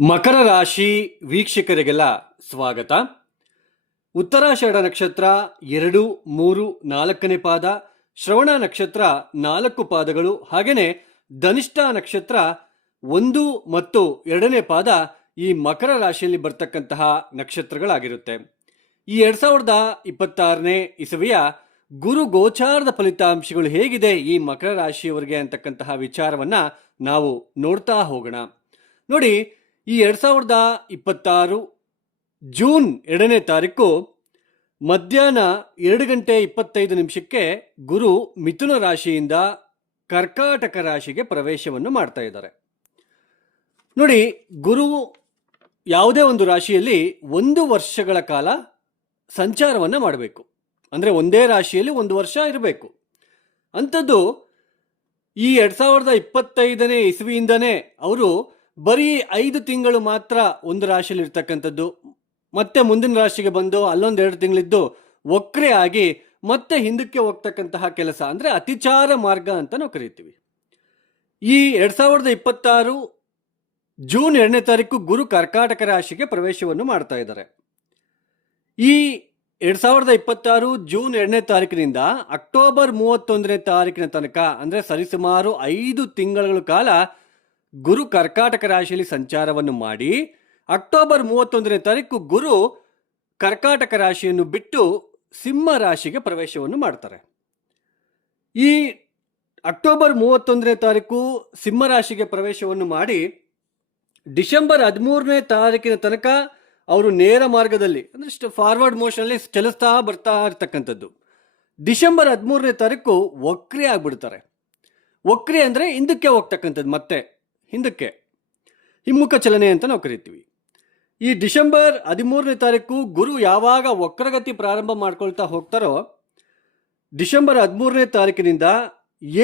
ಮಕರ ರಾಶಿ ವೀಕ್ಷಕರಿಗೆಲ್ಲ ಸ್ವಾಗತ. ಉತ್ತರಾಷಾಢ ನಕ್ಷತ್ರ 2, 3, 4ನೇ ಪಾದ, ಶ್ರವಣ ನಕ್ಷತ್ರ 4 ಪಾದಗಳು, ಹಾಗೆಯೇ ಧನಿಷ್ಠ ನಕ್ಷತ್ರ 1 ಮತ್ತು 2ನೇ ಪಾದ ಈ ಮಕರ ರಾಶಿಯಲ್ಲಿ ಬರ್ತಕ್ಕಂತಹ ನಕ್ಷತ್ರಗಳಾಗಿರುತ್ತೆ. ಈ 2026ನೇ ಇಸವಿಯ ಗುರು ಗೋಚಾರದ ಫಲಿತಾಂಶಗಳು ಹೇಗಿದೆ ಈ ಮಕರ ರಾಶಿಯವರಿಗೆ ಅಂತಕ್ಕಂತಹ ವಿಚಾರವನ್ನ ನಾವು ನೋಡ್ತಾ ಹೋಗೋಣ. ನೋಡಿ, ಈ 2026 ಜೂನ್ 2ನೇ ತಾರೀಕು ಮಧ್ಯಾಹ್ನ 2:25 ಗುರು ಮಿಥುನ ರಾಶಿಯಿಂದ ಕರ್ಕಾಟಕ ರಾಶಿಗೆ ಪ್ರವೇಶವನ್ನು ಮಾಡ್ತಾ ಇದ್ದಾರೆ. ನೋಡಿ, ಗುರು ಯಾವುದೇ ಒಂದು ರಾಶಿಯಲ್ಲಿ 1 ವರ್ಷಗಳ ಕಾಲ ಸಂಚಾರವನ್ನು ಮಾಡಬೇಕು. ಅಂದರೆ ಒಂದೇ ರಾಶಿಯಲ್ಲಿ 1 ವರ್ಷ ಇರಬೇಕು. ಅಂಥದ್ದು ಈ 2025ನೇ ಇಸವಿಯಿಂದನೇ ಅವರು ಬರೀ 5 ತಿಂಗಳು ಮಾತ್ರ ಒಂದು ರಾಶಿಯಲ್ಲಿ ಇರ್ತಕ್ಕಂಥದ್ದು, ಮತ್ತೆ ಮುಂದಿನ ರಾಶಿಗೆ ಬಂದು ಅಲ್ಲೊಂದು 2 ತಿಂಗಳಿದ್ದು ವಕ್ರೆ ಆಗಿ ಮತ್ತೆ ಹಿಂದಕ್ಕೆ ಹೋಗ್ತಕ್ಕಂತಹ ಕೆಲಸ, ಅಂದರೆ ಅತಿಚಾರ ಮಾರ್ಗ ಅಂತ ನಾವು ಕರಿತೀವಿ. ಈ 2026 ಜೂನ್ 2ನೇ ತಾರೀಕು ಗುರು ಕರ್ಕಾಟಕ ರಾಶಿಗೆ ಪ್ರವೇಶವನ್ನು ಮಾಡ್ತಾ ಇದ್ದಾರೆ. ಈ 2026 ಜೂನ್ 2ನೇ ತಾರೀಕಿನಿಂದ ಅಕ್ಟೋಬರ್ 31ನೇ ತಾರೀಕಿನ ತನಕ, ಅಂದರೆ ಸರಿಸುಮಾರು 5 ತಿಂಗಳ ಕಾಲ ಗುರು ಕರ್ಕಾಟಕ ರಾಶಿಯಲ್ಲಿ ಸಂಚಾರವನ್ನು ಮಾಡಿ ಅಕ್ಟೋಬರ್ 31ನೇ ತಾರೀಕು ಗುರು ಕರ್ಕಾಟಕ ರಾಶಿಯನ್ನು ಬಿಟ್ಟು ಸಿಂಹ ರಾಶಿಗೆ ಪ್ರವೇಶವನ್ನು ಮಾಡ್ತಾರೆ. ಈ ಅಕ್ಟೋಬರ್ 31ನೇ ತಾರೀಕು ಸಿಂಹ ರಾಶಿಗೆ ಪ್ರವೇಶವನ್ನು ಮಾಡಿ ಡಿಸೆಂಬರ್ 13ನೇ ತಾರೀಕಿನ ತನಕ ಅವರು ನೇರ ಮಾರ್ಗದಲ್ಲಿ, ಅಂದರೆ ಫಾರ್ವರ್ಡ್ ಮೋಷನಲ್ಲಿ ಚಲಿಸ್ತಾ ಬರ್ತಾ ಇರ್ತಕ್ಕಂಥದ್ದು. ಡಿಸೆಂಬರ್ 13ನೇ ತಾರೀಕು ವಕ್ರಿ ಆಗ್ಬಿಡ್ತಾರೆ. ವಕ್ರಿ ಅಂದರೆ ಹಿಂದಕ್ಕೆ ಹೋಗ್ತಕ್ಕಂಥದ್ದು, ಮತ್ತೆ ಹಿಂದಕ್ಕೆ ಹಿಮ್ಮುಖ ಚಲನೆ ಅಂತ ನಾವು ಕರಿತೀವಿ. ಈ ಡಿಸೆಂಬರ್ 13ನೇ ತಾರೀಕು ಗುರು ಯಾವಾಗ ವಕ್ರಗತಿ ಪ್ರಾರಂಭ ಮಾಡ್ಕೊಳ್ತಾ ಹೋಗ್ತಾರೋ, ಡಿಸೆಂಬರ್ 13ನೇ ತಾರೀಕಿನಿಂದ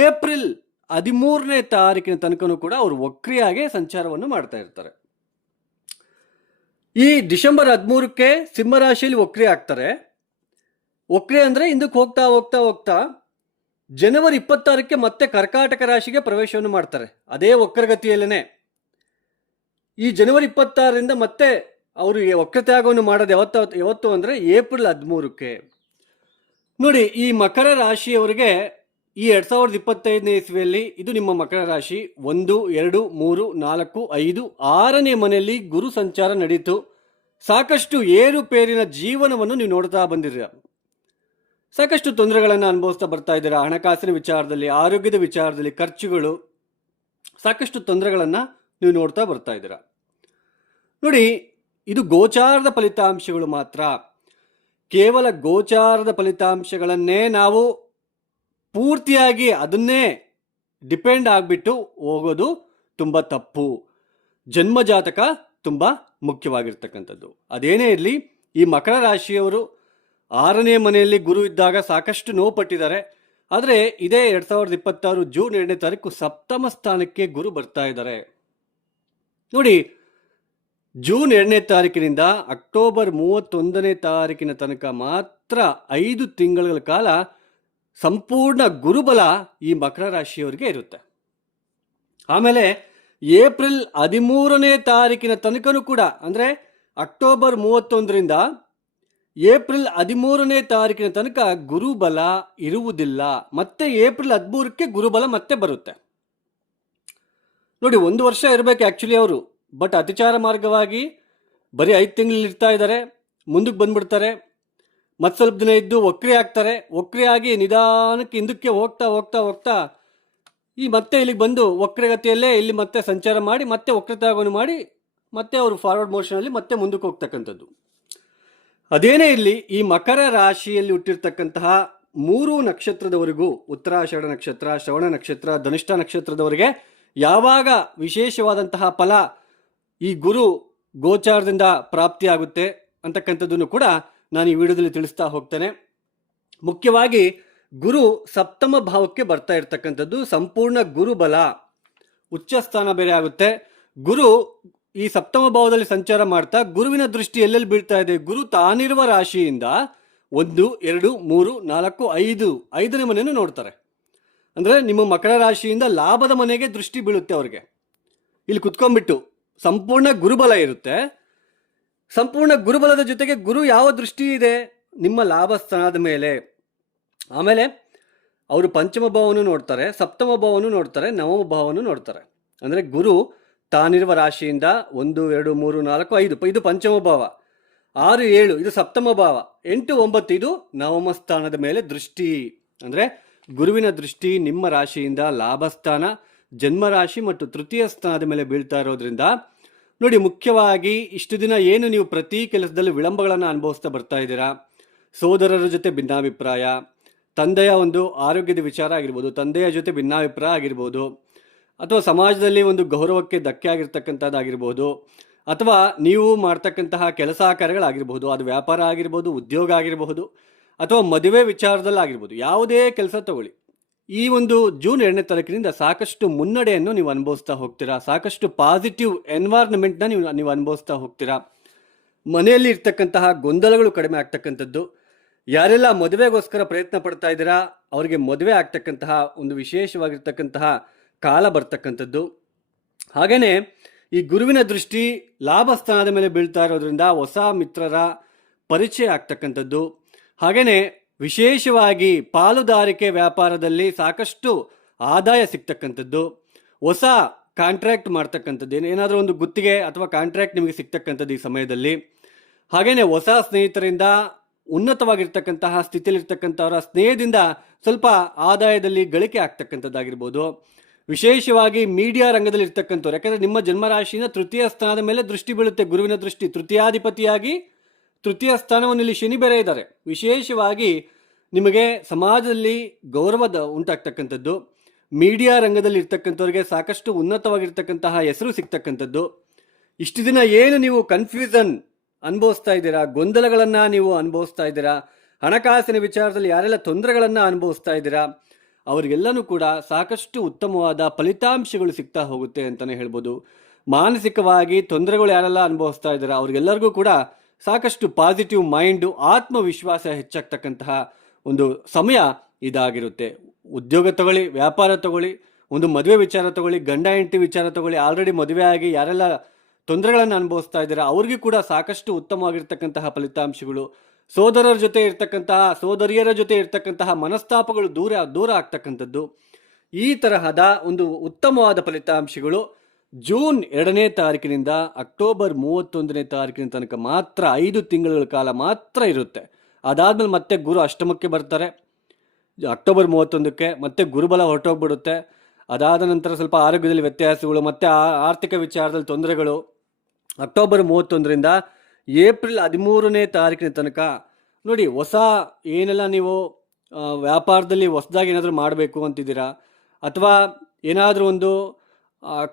ಏಪ್ರಿಲ್ 13ನೇ ತಾರೀಕಿನ ತನಕನೂ ಕೂಡ ಅವರು ವಕ್ರಿಯಾಗಿ ಸಂಚಾರವನ್ನು ಮಾಡ್ತಾ ಇರ್ತಾರೆ. ಈ ಡಿಸೆಂಬರ್ 13ಕ್ಕೆ ಸಿಂಹರಾಶಿಯಲ್ಲಿ ವಕ್ರಿ ಆಗ್ತಾರೆ. ವಕ್ರಿ ಅಂದರೆ ಹಿಂದಕ್ಕೆ ಹೋಗ್ತಾ ಹೋಗ್ತಾ ಹೋಗ್ತಾ ಜನವರಿ 26ಕ್ಕೆ ಮತ್ತೆ ಕರ್ಕಾಟಕ ರಾಶಿಗೆ ಪ್ರವೇಶವನ್ನು ಮಾಡ್ತಾರೆ, ಅದೇ ವಕ್ರಗತಿಯಲ್ಲೇ. ಈ ಜನವರಿ 26ರಿಂದ ಮತ್ತೆ ಅವರು ವಕ್ರತ್ಯಾಗವನ್ನು ಮಾಡೋದು ಯಾವತ್ತು ಅಂದರೆ ಏಪ್ರಿಲ್ 13ಕ್ಕೆ. ನೋಡಿ, ಈ ಮಕರ ರಾಶಿಯವರಿಗೆ ಈ 2025ನೇ ಇಸವಿಯಲ್ಲಿ ಇದು ನಿಮ್ಮ ಮಕರ ರಾಶಿ 1, 2, 3, 4, 5, 6ನೇ ಮನೆಯಲ್ಲಿ ಗುರು ಸಂಚಾರ ನಡೀತು. ಸಾಕಷ್ಟು ಏರುಪೇರಿನ ಜೀವನವನ್ನು ನೀವು ನೋಡ್ತಾ ಬಂದಿರ. ಸಾಕಷ್ಟು ತೊಂದರೆಗಳನ್ನು ಅನುಭವಿಸ್ತಾ ಬರ್ತಾ ಇದ್ದೀರಾ. ಹಣಕಾಸಿನ ವಿಚಾರದಲ್ಲಿ, ಆರೋಗ್ಯದ ವಿಚಾರದಲ್ಲಿ, ಖರ್ಚುಗಳು, ಸಾಕಷ್ಟು ತೊಂದರೆಗಳನ್ನು ನೀವು ನೋಡ್ತಾ ಬರ್ತಾ ಇದ್ದೀರಾ. ನೋಡಿ, ಇದು ಗೋಚಾರದ ಫಲಿತಾಂಶಗಳು ಮಾತ್ರ. ಕೇವಲ ಗೋಚಾರದ ಫಲಿತಾಂಶಗಳನ್ನೇ ನಾವು ಪೂರ್ತಿಯಾಗಿ ಅದನ್ನೇ ಡಿಪೆಂಡ್ ಆಗಿಬಿಟ್ಟು ಹೋಗೋದು ತುಂಬ ತಪ್ಪು. ಜನ್ಮಜಾತಕ ತುಂಬ ಮುಖ್ಯವಾಗಿರ್ತಕ್ಕಂಥದ್ದು. ಅದೇನೇ ಇರಲಿ, ಈ ಮಕರ ರಾಶಿಯವರು 6ನೇ ಮನೆಯಲ್ಲಿ ಗುರು ಇದ್ದಾಗ ಸಾಕಷ್ಟು ನೋವು ಪಟ್ಟಿದ್ದಾರೆ. ಆದರೆ ಇದೇ 2026 ಜೂನ್ 2ನೇ ತಾರೀಕು ಸಪ್ತಮ ಸ್ಥಾನಕ್ಕೆ ಗುರು ಬರ್ತಾ ಇದ್ದಾರೆ. ನೋಡಿ, ಜೂನ್ 2ನೇ ತಾರೀಕಿನಿಂದ ಅಕ್ಟೋಬರ್ 31ನೇ ತಾರೀಕಿನ ತನಕ ಮಾತ್ರ 5 ತಿಂಗಳ ಕಾಲ ಸಂಪೂರ್ಣ ಗುರುಬಲ ಈ ಮಕರ ರಾಶಿಯವರಿಗೆ ಇರುತ್ತೆ. ಆಮೇಲೆ ಏಪ್ರಿಲ್ 13ನೇ ತಾರೀಕಿನ ತನಕನೂ ಕೂಡ, ಅಂದರೆ ಅಕ್ಟೋಬರ್ 31ರಿಂದ ಏಪ್ರಿಲ್ 13ನೇ ತಾರೀಕಿನ ತನಕ ಗುರುಬಲ ಇರುವುದಿಲ್ಲ. ಮತ್ತೆ ಏಪ್ರಿಲ್ 13ಕ್ಕೆ ಗುರುಬಲ ಮತ್ತೆ ಬರುತ್ತೆ. ನೋಡಿ, 1 ವರ್ಷ ಇರಬೇಕು ಆ್ಯಕ್ಚುಲಿ ಅವರು, ಬಟ್ ಅತಿಚಾರ ಮಾರ್ಗವಾಗಿ ಬರೀ 5 ತಿಂಗಳು ಇರ್ತಾ ಇದ್ದಾರೆ. ಮುಂದಕ್ಕೆ ಬಂದ್ಬಿಡ್ತಾರೆ, ಮತ್ತೆ ಸ್ವಲ್ಪ ದಿನ ಇದ್ದು ವಕ್ರಿ ಆಗ್ತಾರೆ. ವಕ್ರಿ ಆಗಿ ನಿಧಾನಕ್ಕೆ ಹಿಂದಕ್ಕೆ ಹೋಗ್ತಾ ಹೋಗ್ತಾ ಹೋಗ್ತಾ ಈ ಮತ್ತೆ ಇಲ್ಲಿಗೆ ಬಂದು ವಕ್ರಗತಿಯಲ್ಲೇ ಇಲ್ಲಿ ಮತ್ತೆ ಸಂಚಾರ ಮಾಡಿ ಮತ್ತೆ ವಕ್ರತ್ಯಾಗವನ್ನು ಮಾಡಿ ಮತ್ತೆ ಅವರು ಫಾರ್ವರ್ಡ್ ಮೋಷನಲ್ಲಿ ಮತ್ತೆ ಮುಂದಕ್ಕೆ ಹೋಗ್ತಕ್ಕಂಥದ್ದು. ಅದೇನೇ ಇರಲಿ, ಈ ಮಕರ ರಾಶಿಯಲ್ಲಿ ಹುಟ್ಟಿರ್ತಕ್ಕಂತಹ 3 ನಕ್ಷತ್ರದವರೆಗೂ, ಉತ್ತರಾಷಾಢ ನಕ್ಷತ್ರ, ಶ್ರವಣ ನಕ್ಷತ್ರ, ಧನಿಷ್ಠ ನಕ್ಷತ್ರದವರೆಗೆ ಯಾವಾಗ ವಿಶೇಷವಾದಂತಹ ಫಲ ಈ ಗುರು ಗೋಚಾರದಿಂದ ಪ್ರಾಪ್ತಿಯಾಗುತ್ತೆ ಅಂತಕ್ಕಂಥದ್ದನ್ನು ಕೂಡ ನಾನು ಈ ವಿಡಿಯೋದಲ್ಲಿ ತಿಳಿಸ್ತಾ ಹೋಗ್ತೇನೆ. ಮುಖ್ಯವಾಗಿ ಗುರು ಸಪ್ತಮ ಭಾವಕ್ಕೆ ಬರ್ತಾ ಇರ್ತಕ್ಕಂಥದ್ದು, ಸಂಪೂರ್ಣ ಗುರುಬಲ, ಉಚ್ಚ ಸ್ಥಾನ ಬೇರೆ ಆಗುತ್ತೆ. ಗುರು ಈ ಸಪ್ತಮ ಭಾವದಲ್ಲಿ ಸಂಚಾರ ಮಾಡ್ತಾ ಗುರುವಿನ ದೃಷ್ಟಿ ಎಲ್ಲೆಲ್ಲಿ ಬೀಳ್ತಾ ಇದೆ, ಗುರು ತಾನಿರುವ ರಾಶಿಯಿಂದ 1, 2, 3, 4, 5 5ನೇ ಮನೆಯನ್ನು ನೋಡ್ತಾರೆ. ಅಂದರೆ ನಿಮ್ಮ ಮಕರ ರಾಶಿಯಿಂದ ಲಾಭದ ಮನೆಗೆ ದೃಷ್ಟಿ ಬೀಳುತ್ತೆ ಅವ್ರಿಗೆ. ಇಲ್ಲಿ ಕುತ್ಕೊಂಡ್ಬಿಟ್ಟು ಸಂಪೂರ್ಣ ಗುರುಬಲ ಇರುತ್ತೆ. ಸಂಪೂರ್ಣ ಗುರುಬಲದ ಜೊತೆಗೆ ಗುರು ಯಾವ ದೃಷ್ಟಿ ಇದೆ? ನಿಮ್ಮ ಲಾಭಸ್ಥಾನದ ಮೇಲೆ. ಆಮೇಲೆ ಅವರು ಪಂಚಮ ಭಾವವನ್ನು ನೋಡ್ತಾರೆ, ಸಪ್ತಮ ಭಾವವನ್ನು ನೋಡ್ತಾರೆ, ನವಮ ಭಾವವನ್ನು ನೋಡ್ತಾರೆ. ಅಂದರೆ ಗುರು ತಾನಿರುವ ರಾಶಿಯಿಂದ 1, 2, 3, 4, 5 ಇದು ಪಂಚಮ ಭಾವ, 6, 7 ಇದು ಸಪ್ತಮ ಭಾವ, 8, 9 ಇದು ನವಮ ಸ್ಥಾನದ ಮೇಲೆ ದೃಷ್ಟಿ. ಅಂದರೆ ಗುರುವಿನ ದೃಷ್ಟಿ ನಿಮ್ಮ ರಾಶಿಯಿಂದ ಲಾಭಸ್ಥಾನ, ಜನ್ಮರಾಶಿ ಮತ್ತು ತೃತೀಯ ಸ್ಥಾನದ ಮೇಲೆ ಬೀಳ್ತಾ ಇರೋದ್ರಿಂದ ನೋಡಿ, ಮುಖ್ಯವಾಗಿ ಇಷ್ಟು ದಿನ ಏನು ನೀವು ಪ್ರತಿ ಕೆಲಸದಲ್ಲೂ ವಿಳಂಬಗಳನ್ನು ಅನುಭವಿಸ್ತಾ ಬರ್ತಾ ಇದ್ದೀರಾ, ಸೋದರರ ಜೊತೆ ಭಿನ್ನಾಭಿಪ್ರಾಯ, ತಂದೆಯ ಒಂದು ಆರೋಗ್ಯದ ವಿಚಾರ ಆಗಿರ್ಬೋದು, ತಂದೆಯ ಜೊತೆ ಭಿನ್ನಾಭಿಪ್ರಾಯ ಆಗಿರ್ಬೋದು, ಅಥವಾ ಸಮಾಜದಲ್ಲಿ ಒಂದು ಗೌರವಕ್ಕೆ ಧಕ್ಕೆ ಆಗಿರ್ತಕ್ಕಂಥದ್ದಾಗಿರ್ಬೋದು, ಅಥವಾ ನೀವು ಮಾಡ್ತಕ್ಕಂತಹ ಕೆಲಸ ಕಾರ್ಯಗಳಾಗಿರ್ಬೋದು, ಅದು ವ್ಯಾಪಾರ ಆಗಿರ್ಬೋದು, ಉದ್ಯೋಗ ಆಗಿರಬಹುದು, ಅಥವಾ ಮದುವೆ ವಿಚಾರದಲ್ಲಾಗಿರ್ಬೋದು, ಯಾವುದೇ ಕೆಲಸ ತಗೊಳ್ಳಿ, ಈ ಒಂದು ಜೂನ್ 2ನೇ ತಾರೀಕಿನಿಂದ ಸಾಕಷ್ಟು ಮುನ್ನಡೆಯನ್ನು ನೀವು ಅನುಭವಿಸ್ತಾ ಹೋಗ್ತೀರಾ. ಸಾಕಷ್ಟು ಪಾಸಿಟಿವ್ ಎನ್ವೈರ್ನ್ಮೆಂಟ್ನ ನೀವು ಅನುಭವಿಸ್ತಾ ಹೋಗ್ತೀರಾ. ಮನೆಯಲ್ಲಿ ಇರ್ತಕ್ಕಂತಹ ಗೊಂದಲಗಳು ಕಡಿಮೆ ಆಗ್ತಕ್ಕಂಥದ್ದು. ಯಾರೆಲ್ಲ ಮದುವೆಗೋಸ್ಕರ ಪ್ರಯತ್ನ ಪಡ್ತಾ ಇದ್ದೀರಾ ಅವರಿಗೆ ಮದುವೆ ಆಗ್ತಕ್ಕಂತಹ ಒಂದು ವಿಶೇಷವಾಗಿರ್ತಕ್ಕಂತಹ ಕಾಲ ಬರ್ತಕ್ಕಂಥದ್ದು. ಹಾಗೆಯೇ ಈ ಗುರುವಿನ ದೃಷ್ಟಿ ಲಾಭಸ್ಥಾನದ ಮೇಲೆ ಬೀಳ್ತಾ ಇರೋದ್ರಿಂದ ಹೊಸ ಮಿತ್ರರ ಪರಿಚಯ ಆಗ್ತಕ್ಕಂಥದ್ದು. ಹಾಗೆಯೇ ವಿಶೇಷವಾಗಿ ಪಾಲುದಾರಿಕೆ ವ್ಯಾಪಾರದಲ್ಲಿ ಸಾಕಷ್ಟು ಆದಾಯ ಸಿಗ್ತಕ್ಕಂಥದ್ದು, ಹೊಸ ಕಾಂಟ್ರಾಕ್ಟ್ ಮಾಡ್ತಕ್ಕಂಥದ್ದು, ಏನಾದರೂ ಒಂದು ಗುತ್ತಿಗೆ ಅಥವಾ ಕಾಂಟ್ರಾಕ್ಟ್ ನಿಮಗೆ ಸಿಗ್ತಕ್ಕಂಥದ್ದು ಈ ಸಮಯದಲ್ಲಿ. ಹಾಗೆಯೇ ಹೊಸ ಸ್ನೇಹಿತರಿಂದ ಉನ್ನತವಾಗಿರ್ತಕ್ಕಂತಹ ಸ್ಥಿತಿಯಲ್ಲಿರ್ತಕ್ಕಂಥವರ ಸ್ನೇಹದಿಂದ ಸ್ವಲ್ಪ ಆದಾಯದಲ್ಲಿ ಗಳಿಕೆ ಆಗ್ತಕ್ಕಂಥದ್ದಾಗಿರ್ಬೋದು. ವಿಶೇಷವಾಗಿ ಮೀಡಿಯಾ ರಂಗದಲ್ಲಿ ಇರ್ತಕ್ಕಂಥವ್ರು, ಯಾಕಂದರೆ ನಿಮ್ಮ ಜನ್ಮರಾಶಿನ ತೃತೀಯ ಸ್ಥಾನದ ಮೇಲೆ ದೃಷ್ಟಿ ಬೀಳುತ್ತೆ, ಗುರುವಿನ ದೃಷ್ಟಿ ತೃತೀಯಾಧಿಪತಿಯಾಗಿ ತೃತೀಯ ಸ್ಥಾನವನ್ನು ಇಲ್ಲಿ ಶನಿ ಬೇರೆ ಇದ್ದಾರೆ. ವಿಶೇಷವಾಗಿ ನಿಮಗೆ ಸಮಾಜದಲ್ಲಿ ಗೌರವದ ಉಂಟಾಗ್ತಕ್ಕಂಥದ್ದು, ಮೀಡಿಯಾ ರಂಗದಲ್ಲಿ ಇರ್ತಕ್ಕಂಥವ್ರಿಗೆ ಸಾಕಷ್ಟು ಉನ್ನತವಾಗಿರ್ತಕ್ಕಂತಹ ಹೆಸರು ಸಿಗ್ತಕ್ಕಂಥದ್ದು. ಇಷ್ಟು ದಿನ ಏನು ನೀವು ಕನ್ಫ್ಯೂಷನ್ ಅನುಭವಿಸ್ತಾ ಇದ್ದೀರಾ, ಗೊಂದಲಗಳನ್ನು ನೀವು ಅನುಭವಿಸ್ತಾ ಇದ್ದೀರಾ, ಹಣಕಾಸಿನ ವಿಚಾರದಲ್ಲಿ ಯಾರೆಲ್ಲ ತೊಂದರೆಗಳನ್ನು ಅನುಭವಿಸ್ತಾ ಇದ್ದೀರಾ ಅವರಿಗೆಲ್ಲನೂ ಕೂಡ ಸಾಕಷ್ಟು ಉತ್ತಮವಾದ ಫಲಿತಾಂಶಗಳು ಸಿಗ್ತಾ ಹೋಗುತ್ತೆ ಅಂತಲೇ ಹೇಳ್ಬೋದು. ಮಾನಸಿಕವಾಗಿ ತೊಂದರೆಗಳು ಯಾರೆಲ್ಲ ಅನುಭವಿಸ್ತಾ ಇದ್ದೀರಾ ಅವ್ರಿಗೆಲ್ಲರಿಗೂ ಕೂಡ ಸಾಕಷ್ಟು ಪಾಸಿಟಿವ್ ಮೈಂಡು, ಆತ್ಮವಿಶ್ವಾಸ ಹೆಚ್ಚಾಗ್ತಕ್ಕಂತಹ ಒಂದು ಸಮಯ ಇದಾಗಿರುತ್ತೆ. ಉದ್ಯೋಗ ತಗೊಳ್ಳಿ, ವ್ಯಾಪಾರ ತಗೊಳ್ಳಿ, ಒಂದು ಮದುವೆ ವಿಚಾರ ತಗೊಳ್ಳಿ, ಗಂಡ ಹೆಂಡತಿ ವಿಚಾರ ತಗೊಳ್ಳಿ, ಆಲ್ರೆಡಿ ಮದುವೆ ಆಗಿ ಯಾರೆಲ್ಲ ತೊಂದರೆಗಳನ್ನು ಅನುಭವಿಸ್ತಾ ಇದ್ದೀರಾ ಅವ್ರಿಗೂ ಕೂಡ ಸಾಕಷ್ಟು ಉತ್ತಮವಾಗಿರ್ತಕ್ಕಂತಹ ಫಲಿತಾಂಶಗಳು. ಸೋದರರ ಜೊತೆ ಇರ್ತಕ್ಕಂತಹ, ಸೋದರಿಯರ ಜೊತೆ ಇರ್ತಕ್ಕಂತಹ ಮನಸ್ತಾಪಗಳು ದೂರ ಆಗ್ತಕ್ಕಂಥದ್ದು. ಈ ತರಹದ ಒಂದು ಉತ್ತಮವಾದ ಫಲಿತಾಂಶಗಳು ಜೂನ್ 2ನೇ ತಾರೀಕಿನಿಂದ ಅಕ್ಟೋಬರ್ 31ನೇ ತಾರೀಕಿನ ತನಕ ಮಾತ್ರ 5 ತಿಂಗಳ ಕಾಲ ಮಾತ್ರ ಇರುತ್ತೆ. ಅದಾದ್ಮೇಲೆ ಮತ್ತೆ ಗುರು ಅಷ್ಟಮಕ್ಕೆ ಬರ್ತಾರೆ ಅಕ್ಟೋಬರ್ 31ಕ್ಕೆ, ಮತ್ತೆ ಗುರುಬಲ ಹೊರಟೋಗ್ಬಿಡುತ್ತೆ. ಅದಾದ ನಂತರ ಸ್ವಲ್ಪ ಆರೋಗ್ಯದಲ್ಲಿ ವ್ಯತ್ಯಾಸಗಳು, ಮತ್ತೆ ಆರ್ಥಿಕ ವಿಚಾರದಲ್ಲಿ ತೊಂದರೆಗಳು. ಅಕ್ಟೋಬರ್ 31ರಿಂದ ಏಪ್ರಿಲ್ 13ನೇ ತಾರೀಕಿನ ತನಕ ನೋಡಿ, ಹೊಸ ಏನೆಲ್ಲ ನೀವು ವ್ಯಾಪಾರದಲ್ಲಿ ಹೊಸದಾಗಿ ಏನಾದರೂ ಮಾಡಬೇಕು ಅಂತಿದ್ದೀರಾ, ಅಥವಾ ಏನಾದರೂ ಒಂದು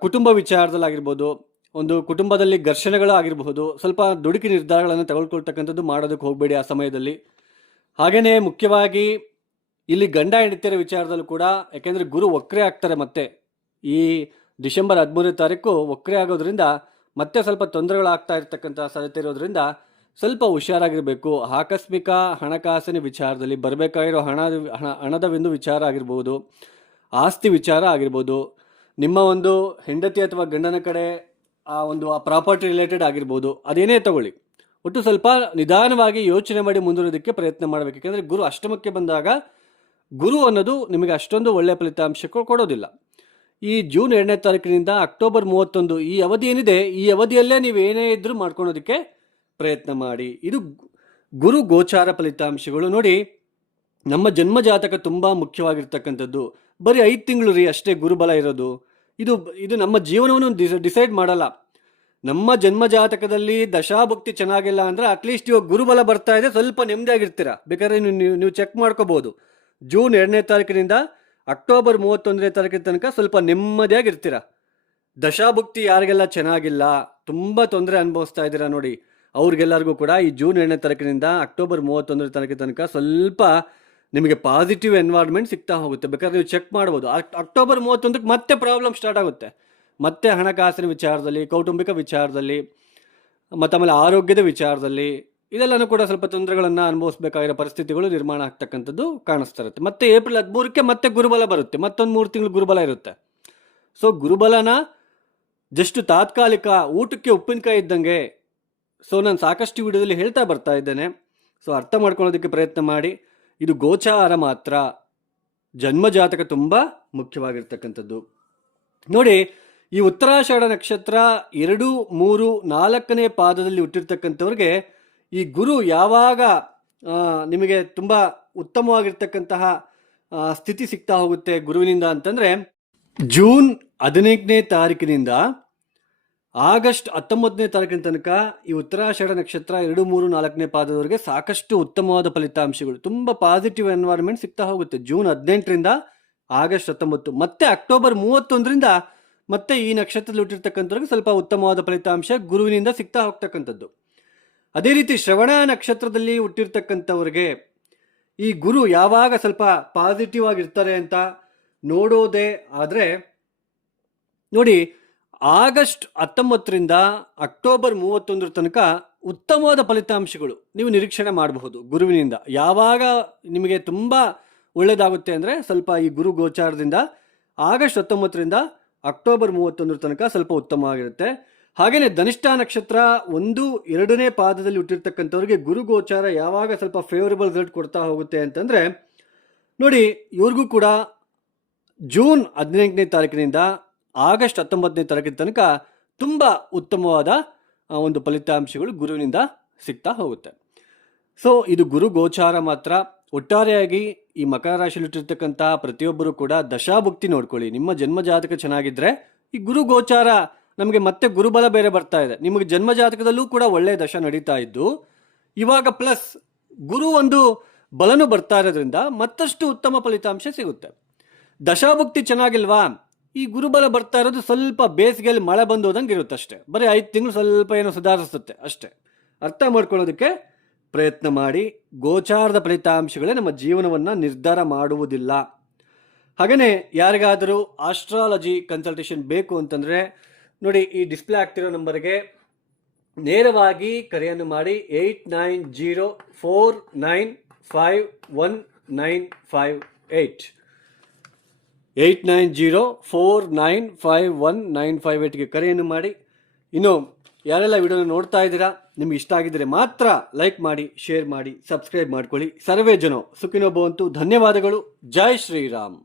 ಕುಟುಂಬ ವಿಚಾರದಲ್ಲಾಗಿರ್ಬೋದು, ಒಂದು ಕುಟುಂಬದಲ್ಲಿ ಘರ್ಷಣೆಗಳು ಆಗಿರಬಹುದು, ಸ್ವಲ್ಪ ದುಡುಕಿ ನಿರ್ಧಾರಗಳನ್ನು ತಗೊಳ್ಕೊಳ್ತಕ್ಕಂಥದ್ದು ಮಾಡೋದಕ್ಕೆ ಹೋಗಬೇಡಿ ಆ ಸಮಯದಲ್ಲಿ. ಹಾಗೆಯೇ ಮುಖ್ಯವಾಗಿ ಇಲ್ಲಿ ಗಂಡ ಹೆಂಡತಿಯರ ವಿಚಾರದಲ್ಲೂ ಕೂಡ, ಯಾಕೆಂದರೆ ಗುರು ವಕ್ರೆ ಆಗ್ತಾರೆ, ಮತ್ತೆ ಈ ಡಿಸೆಂಬರ್ 13ನೇ ತಾರೀಕು ವಕ್ರೆ ಆಗೋದ್ರಿಂದ ಮತ್ತೆ ಸ್ವಲ್ಪ ತೊಂದರೆಗಳಾಗ್ತಾ ಇರ್ತಕ್ಕಂಥ ಸಾಧ್ಯತೆ ಇರೋದ್ರಿಂದ ಸ್ವಲ್ಪ ಹುಷಾರಾಗಿರಬೇಕು. ಆಕಸ್ಮಿಕ ಹಣಕಾಸಿನ ವಿಚಾರದಲ್ಲಿ ಬರಬೇಕಾಗಿರೋ ಹಣದ ಒಂದು ವಿಚಾರ ಆಗಿರ್ಬೋದು, ಆಸ್ತಿ ವಿಚಾರ ಆಗಿರ್ಬೋದು, ನಿಮ್ಮ ಒಂದು ಹೆಂಡತಿ ಅಥವಾ ಗಂಡನ ಕಡೆ ಆ ಪ್ರಾಪರ್ಟಿ ರಿಲೇಟೆಡ್ ಆಗಿರ್ಬೋದು, ಅದೇನೇ ತಗೊಳ್ಳಿ, ಒಟ್ಟು ಸ್ವಲ್ಪ ನಿಧಾನವಾಗಿ ಯೋಚನೆ ಮಾಡಿ ಮುಂದುವರೋದಕ್ಕೆ ಪ್ರಯತ್ನ ಮಾಡಬೇಕು. ಯಾಕೆಂದರೆ ಗುರು ಅಷ್ಟಮಕ್ಕೆ ಬಂದಾಗ ಗುರು ಅನ್ನೋದು ನಿಮಗೆ ಅಷ್ಟೊಂದು ಒಳ್ಳೆಯ ಫಲಿತಾಂಶ ಕೊಡೋದಿಲ್ಲ. ಈ ಜೂನ್ 2ನೇ ತಾರೀಕಿನಿಂದ ಅಕ್ಟೋಬರ್ 31 ಈ ಅವಧಿ ಏನಿದೆ, ಈ ಅವಧಿಯಲ್ಲೇ ನೀವು ಏನೇ ಇದ್ರೂ ಮಾಡ್ಕೊಳೋದಕ್ಕೆ ಪ್ರಯತ್ನ ಮಾಡಿ. ಇದು ಗುರು ಗೋಚಾರ ಫಲಿತಾಂಶಗಳು. ನೋಡಿ, ನಮ್ಮ ಜನ್ಮ ಜಾತಕ ತುಂಬ ಮುಖ್ಯವಾಗಿರ್ತಕ್ಕಂಥದ್ದು. ಬರೀ 5 ತಿಂಗಳು ರೀ ಅಷ್ಟೇ ಗುರುಬಲ ಇರೋದು. ಇದು ನಮ್ಮ ಜೀವನವನ್ನು ಡಿಸೈಡ್ ಮಾಡಲ್ಲ. ನಮ್ಮ ಜನ್ಮ ಜಾತಕದಲ್ಲಿ ದಶಾಭುಕ್ತಿ ಚೆನ್ನಾಗಿಲ್ಲ ಅಂದರೆ ಅಟ್ಲೀಸ್ಟ್ ಇವಾಗ ಗುರುಬಲ ಬರ್ತಾ ಇದೆ, ಸ್ವಲ್ಪ ನೆಮ್ಮದಿಯಾಗಿರ್ತೀರ. ಬೇಕಾದ್ರೆ ನೀವು ಚೆಕ್ ಮಾಡ್ಕೋಬಹುದು. ಜೂನ್ 2ನೇ ತಾರೀಕಿನಿಂದ ಅಕ್ಟೋಬರ್ 31ನೇ ತಾರೀಕಿನ ತನಕ ಸ್ವಲ್ಪ ನೆಮ್ಮದಿಯಾಗಿರ್ತೀರ. ದಶಾಭುಕ್ತಿ ಯಾರಿಗೆಲ್ಲ ಚೆನ್ನಾಗಿಲ್ಲ, ತುಂಬ ತೊಂದರೆ ಅನುಭವಿಸ್ತಾ ಇದ್ದೀರಾ ನೋಡಿ, ಅವ್ರಿಗೆಲ್ಲರಿಗೂ ಕೂಡ ಈ ಜೂನ್ 2ನೇ ತಾರೀಕಿನಿಂದ ಅಕ್ಟೋಬರ್ 31ನೇ ತಾರೀಕಿನ ತನಕ ಸ್ವಲ್ಪ ನಿಮಗೆ ಪಾಸಿಟಿವ್ ಎನ್ವೈರ್ನ್ಮೆಂಟ್ ಸಿಗ್ತಾ ಹೋಗುತ್ತೆ. ಬೇಕಾದ್ರೆ ನೀವು ಚೆಕ್ ಮಾಡ್ಬೋದು. ಅಕ್ಟೋಬರ್ 31ಕ್ಕೆ ಮತ್ತೆ ಪ್ರಾಬ್ಲಮ್ ಸ್ಟಾರ್ಟ್ ಆಗುತ್ತೆ. ಮತ್ತೆ ಹಣಕಾಸಿನ ವಿಚಾರದಲ್ಲಿ, ಕೌಟುಂಬಿಕ ವಿಚಾರದಲ್ಲಿ, ಮತ್ತು ಆಮೇಲೆ ಆರೋಗ್ಯದ ವಿಚಾರದಲ್ಲಿ ಇದೆಲ್ಲನೂ ಕೂಡ ಸ್ವಲ್ಪ ತೊಂದರೆಗಳನ್ನು ಅನುಭವಿಸಬೇಕಾಗಿರೋ ಪರಿಸ್ಥಿತಿಗಳು ನಿರ್ಮಾಣ ಆಗ್ತಕ್ಕಂಥದ್ದು ಕಾಣಿಸ್ತಾ ಇರುತ್ತೆ. ಮತ್ತೆ ಏಪ್ರಿಲ್ 13ಕ್ಕೆ ಮತ್ತೆ ಗುರುಬಲ ಬರುತ್ತೆ, ಮತ್ತೊಂದು 3 ತಿಂಗಳು ಗುರುಬಲ ಇರುತ್ತೆ. ಸೊ ಗುರುಬಲನ ಜಸ್ಟ್ ತಾತ್ಕಾಲಿಕ, ಊಟಕ್ಕೆ ಉಪ್ಪಿನಕಾಯಿ ಇದ್ದಂಗೆ. ಸೊ ನಾನು ಸಾಕಷ್ಟು ವಿಡಿಯೋದಲ್ಲಿ ಹೇಳ್ತಾ ಬರ್ತಾ ಇದ್ದೇನೆ. ಸೊ ಅರ್ಥ ಮಾಡ್ಕೊಳ್ಳೋದಕ್ಕೆ ಪ್ರಯತ್ನ ಮಾಡಿ. ಇದು ಗೋಚಾರ ಮಾತ್ರ, ಜನ್ಮಜಾತಕ ತುಂಬ ಮುಖ್ಯವಾಗಿರ್ತಕ್ಕಂಥದ್ದು. ನೋಡಿ, ಈ ಉತ್ತರಾಷಾಢ ನಕ್ಷತ್ರ 2, 3, 4ನೇ ಪಾದದಲ್ಲಿ ಹುಟ್ಟಿರ್ತಕ್ಕಂಥವ್ರಿಗೆ ಈ ಗುರು ಯಾವಾಗ ನಿಮಗೆ ತುಂಬ ಉತ್ತಮವಾಗಿರ್ತಕ್ಕಂತಹ ಸ್ಥಿತಿ ಸಿಗ್ತಾ ಹೋಗುತ್ತೆ ಗುರುವಿನಿಂದ ಅಂತಂದರೆ, ಜೂನ್ 15ನೇ ತಾರೀಕಿನಿಂದ ಆಗಸ್ಟ್ 19ನೇ ತಾರೀಕಿನ ತನಕ ಈ ಉತ್ತರಾಷಾಢ ನಕ್ಷತ್ರ 2, 3, 4ನೇ ಪಾದದವರೆಗೆ ಸಾಕಷ್ಟು ಉತ್ತಮವಾದ ಫಲಿತಾಂಶಗಳು, ತುಂಬ ಪಾಸಿಟಿವ್ ಎನ್ವೈರನ್ಮೆಂಟ್ ಸಿಗ್ತಾ ಹೋಗುತ್ತೆ. ಜೂನ್ 18ರಿಂದ ಆಗಸ್ಟ್ 19, ಮತ್ತೆ ಅಕ್ಟೋಬರ್ 31ರಿಂದ ಮತ್ತೆ ಈ ನಕ್ಷತ್ರದಲ್ಲಿ ಹುಟ್ಟಿರ್ತಕ್ಕಂಥವ್ರಿಗೆ ಸ್ವಲ್ಪ ಉತ್ತಮವಾದ ಫಲಿತಾಂಶ ಗುರುವಿನಿಂದ ಸಿಗ್ತಾ ಹೋಗ್ತಕ್ಕಂಥದ್ದು. ಅದೇ ರೀತಿ ಶ್ರವಣ ನಕ್ಷತ್ರದಲ್ಲಿ ಹುಟ್ಟಿರ್ತಕ್ಕಂಥವ್ರಿಗೆ ಈ ಗುರು ಯಾವಾಗ ಸ್ವಲ್ಪ ಪಾಸಿಟಿವ್ ಆಗಿರ್ತಾರೆ ಅಂತ ನೋಡೋದೇ ಆದರೆ, ನೋಡಿ, ಆಗಸ್ಟ್ 19ರಿಂದ ಅಕ್ಟೋಬರ್ 31 ತನಕ ಉತ್ತಮವಾದ ಫಲಿತಾಂಶಗಳು ನೀವು ನಿರೀಕ್ಷಣೆ ಮಾಡಬಹುದು ಗುರುವಿನಿಂದ. ಯಾವಾಗ ನಿಮಗೆ ತುಂಬ ಒಳ್ಳೆಯದಾಗುತ್ತೆ ಅಂದರೆ ಸ್ವಲ್ಪ ಈ ಗುರು ಗೋಚಾರದಿಂದ ಆಗಸ್ಟ್ 19ರಿಂದ ಅಕ್ಟೋಬರ್ 31 ತನಕ ಸ್ವಲ್ಪ ಉತ್ತಮವಾಗಿರುತ್ತೆ. ಹಾಗೆಯೇ ಧನಿಷ್ಠ ನಕ್ಷತ್ರ 1, 2ನೇ ಪಾದದಲ್ಲಿ ಹುಟ್ಟಿರ್ತಕ್ಕಂಥವ್ರಿಗೆ ಗುರು ಗೋಚಾರ ಯಾವಾಗ ಸ್ವಲ್ಪ ಫೇವರಬಲ್ ರಿಸಲ್ಟ್ ಕೊಡ್ತಾ ಹೋಗುತ್ತೆ ಅಂತಂದರೆ, ನೋಡಿ, ಇವ್ರಿಗೂ ಕೂಡ ಜೂನ್ 18ನೇ ತಾರೀಕಿನಿಂದ ಆಗಸ್ಟ್ 19ನೇ ತಾರೀಕಿನ ತನಕ ತುಂಬ ಉತ್ತಮವಾದ ಒಂದು ಫಲಿತಾಂಶಗಳು ಗುರುವಿನಿಂದ ಸಿಗ್ತಾ ಹೋಗುತ್ತೆ. ಸೊ ಇದು ಗುರು ಗೋಚಾರ ಮಾತ್ರ. ಒಟ್ಟಾರೆಯಾಗಿ ಈ ಮಕರ ರಾಶಿಯಲ್ಲಿಟ್ಟಿರ್ತಕ್ಕಂತಹ ಪ್ರತಿಯೊಬ್ಬರು ಕೂಡ ದಶಾಭುಕ್ತಿ ನೋಡ್ಕೊಳ್ಳಿ. ನಿಮ್ಮ ಜನ್ಮ ಜಾತಕ ಚೆನ್ನಾಗಿದ್ದರೆ ಈ ಗುರು ಗೋಚಾರ ನಮಗೆ ಮತ್ತೆ ಗುರುಬಲ ಬೇರೆ ಬರ್ತಾ ಇದೆ. ನಿಮಗೆ ಜನ್ಮ ಜಾತಕದಲ್ಲೂ ಕೂಡ ಒಳ್ಳೆಯ ದಶ ನಡೀತಾ ಇದ್ದು ಇವಾಗ ಪ್ಲಸ್ ಗುರು ಒಂದು ಬಲನು ಬರ್ತಾ ಇರೋದ್ರಿಂದ ಮತ್ತಷ್ಟು ಉತ್ತಮ ಫಲಿತಾಂಶ ಸಿಗುತ್ತೆ. ದಶಾಭುಕ್ತಿ ಚೆನ್ನಾಗಿಲ್ವಾ, ಈ ಗುರುಬಲ ಬರ್ತಾ ಇರೋದು ಸ್ವಲ್ಪ ಬೇಸಿಗೆಯಲ್ಲಿ ಮಳೆ ಬಂದು ಹೋದಂಗೆ ಇರುತ್ತೆ ಅಷ್ಟೇ. ಬರೀ 5 ತಿಂಗಳು ಸ್ವಲ್ಪ ಏನೋ ಸುಧಾರಿಸುತ್ತೆ ಅಷ್ಟೇ. ಅರ್ಥ ಮಾಡ್ಕೊಳ್ಳೋದಕ್ಕೆ ಪ್ರಯತ್ನ ಮಾಡಿ. ಗೋಚಾರದ ಫಲಿತಾಂಶಗಳೇ ನಮ್ಮ ಜೀವನವನ್ನು ನಿರ್ಧಾರ ಮಾಡುವುದಿಲ್ಲ. ಹಾಗೆಯೇ ಯಾರಿಗಾದರೂ ಆಸ್ಟ್ರಾಲಜಿ ಕನ್ಸಲ್ಟೇಷನ್ ಬೇಕು ಅಂತಂದರೆ ನೋಡಿ, ಈ ಡಿಸ್ಪ್ಲೇ ಆಗ್ತಿರೋ ನಂಬರ್ಗೆ ನೇರವಾಗಿ ಕರೆಯನ್ನು ಮಾಡಿ 8904951958 8904951958ಗೆ ಕರೆಯನ್ನು ಮಾಡಿ. ಇನ್ನು ಯಾರೆಲ್ಲ ವಿಡಿಯೋನ ನೋಡ್ತಾ ಇದ್ದೀರಾ, ನಿಮ್ಗೆ ಇಷ್ಟ ಆಗಿದ್ದರೆ ಮಾತ್ರ ಲೈಕ್ ಮಾಡಿ, ಶೇರ್ ಮಾಡಿ, ಸಬ್ಸ್ಕ್ರೈಬ್ ಮಾಡ್ಕೊಳ್ಳಿ. ಸರ್ವೇ ಜನೋ ಸುಖಿನೋ ಭವಂತು. ಧನ್ಯವಾದಗಳು. ಜೈ ಶ್ರೀರಾಮ್.